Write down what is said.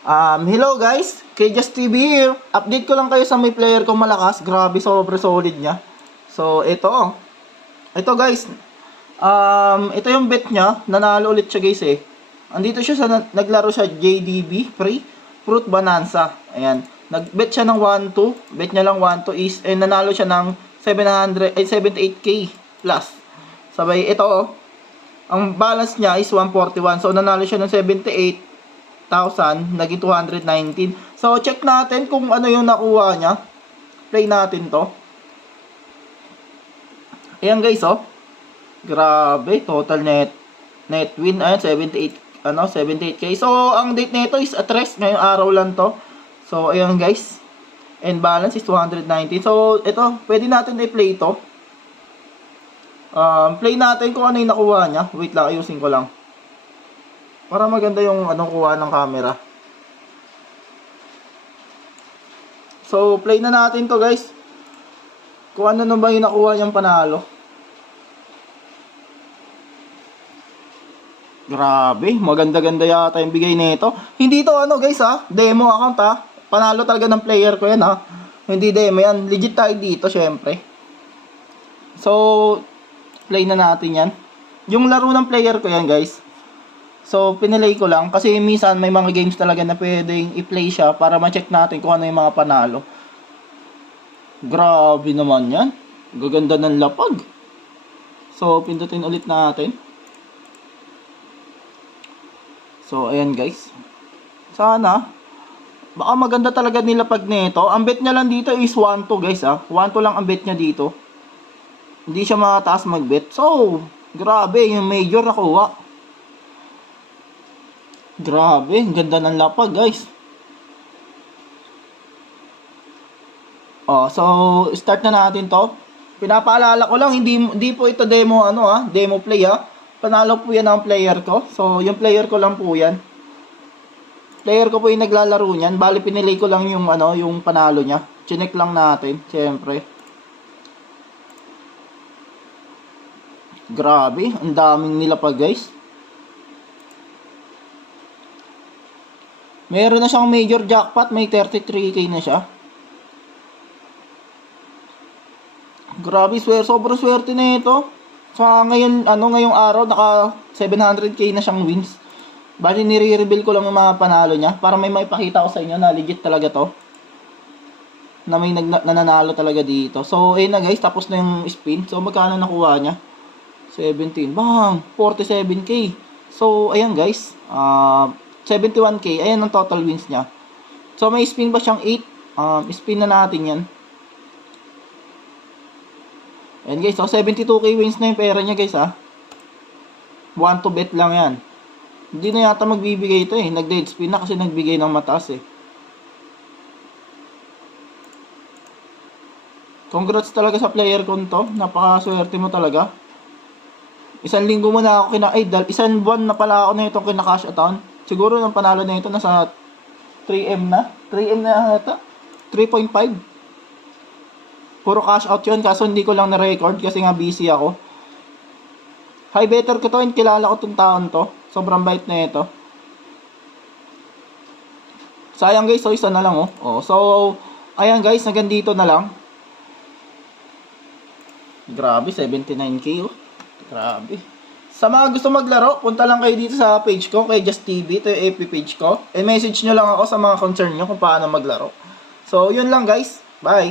Hello guys, kay Just TV here. Update ko lang kayo sa may player kong malakas. Grabe, sobrang solid niya. So, ito guys. Ito yung bet niya. Nanalo ulit siya guys eh. Andito siya naglaro siya JDB, free, Fruit Bonanza. Ayan. Nag-bet siya ng 1-2. Bet niya lang 1-2 is, nanalo siya ng 78k plus. Sabay, ito ang balance niya is 141. So, nanalo siya ng 78,000, naging 219. So, check natin kung ano yung nakuha niya. Play natin to. Ayan guys, grabe, total net win. Ayan, 78k. So, ang date nito is at rest. Ngayong araw lang to. So, ayan guys. And balance is 219. So, ito, pwede natin i-play to. Play natin kung ano yung nakuha niya. Wait lang, ayusin ko lang. Para maganda yung kuha ng camera. So, play na natin to guys. Kung ano na ba yung nakuha niyang panalo. Grabe, maganda-ganda yata yung bigay nito. Hindi to guys demo account Panalo talaga ng player ko yan Hindi demo yan. Legit tayo dito syempre. So, play na natin yan. Yung laro ng player ko yan guys. So, pinalay ko lang kasi minsan may mga games talaga na pwedeng i-play siya para ma-check natin kung ano yung mga panalo. Grabe naman yan. Gaganda ng lapag. So, pindutin ulit natin. So, ayan guys. Sana. Baka maganda talaga nilapag nito. Ang bet niya lang dito is 1-2 guys 1-2 lang ang bet niya dito. Hindi siya mataas mag-bet. So, grabe yung major nakuha. Grabe, ang ganda ng lapag guys. So start na natin to. Pinapaalala ko lang, hindi po ito demo demo play Panalo po yan ang player ko. So yung player ko lang po yan. Player ko po yung naglalaro niyan. Bali pinili ko lang yung yung panalo niya. Chinek lang natin, syempre. Grabe, ang daming nilapag guys. Meron na siyang major jackpot, may 33k na siya. Grabe, sobrang swerte na ito. Sa ngayong araw, naka 700k na siyang wins. Bali, nire-reveal ko lang yung mga panalo niya para may maipakita ko sa inyo na legit talaga to. Na may nananalo talaga dito. So, ayun na guys, tapos na yung spin. So, magkano nakuha niya? 17. Bang! 47k. So, ayan guys. 71k. Ayan ang total wins niya. So, may spin ba siyang 8? Spin na natin yan. Ayan guys, so 72k wins na yung pera niya guys 1 to bet lang yan. Hindi na yata magbibigay ito nag-dead spin na kasi nagbigay ng mataas Congrats talaga sa player ko to. Napakaswerte mo talaga. Isang linggo mo na ako isang buwan na pala ako na itong kina-cash out. Siguro ng panalo na ito nasa 3M na. 3M na ata. 3.5. Puro cash out yun, kaso hindi ko lang na-record kasi nga busy ako. High better ko to, kilala ko tong taon to. Sobrang bait na ito. Sayang guys, so isa na lang so, ayan guys, hanggang dito na lang. Grabe, 79k Grabe. Sa mga gusto maglaro, punta lang kayo dito sa page ko, kay Just TV, ito yung FB page ko. Message nyo lang ako sa mga concern nyo kung paano maglaro. So, yun lang guys. Bye!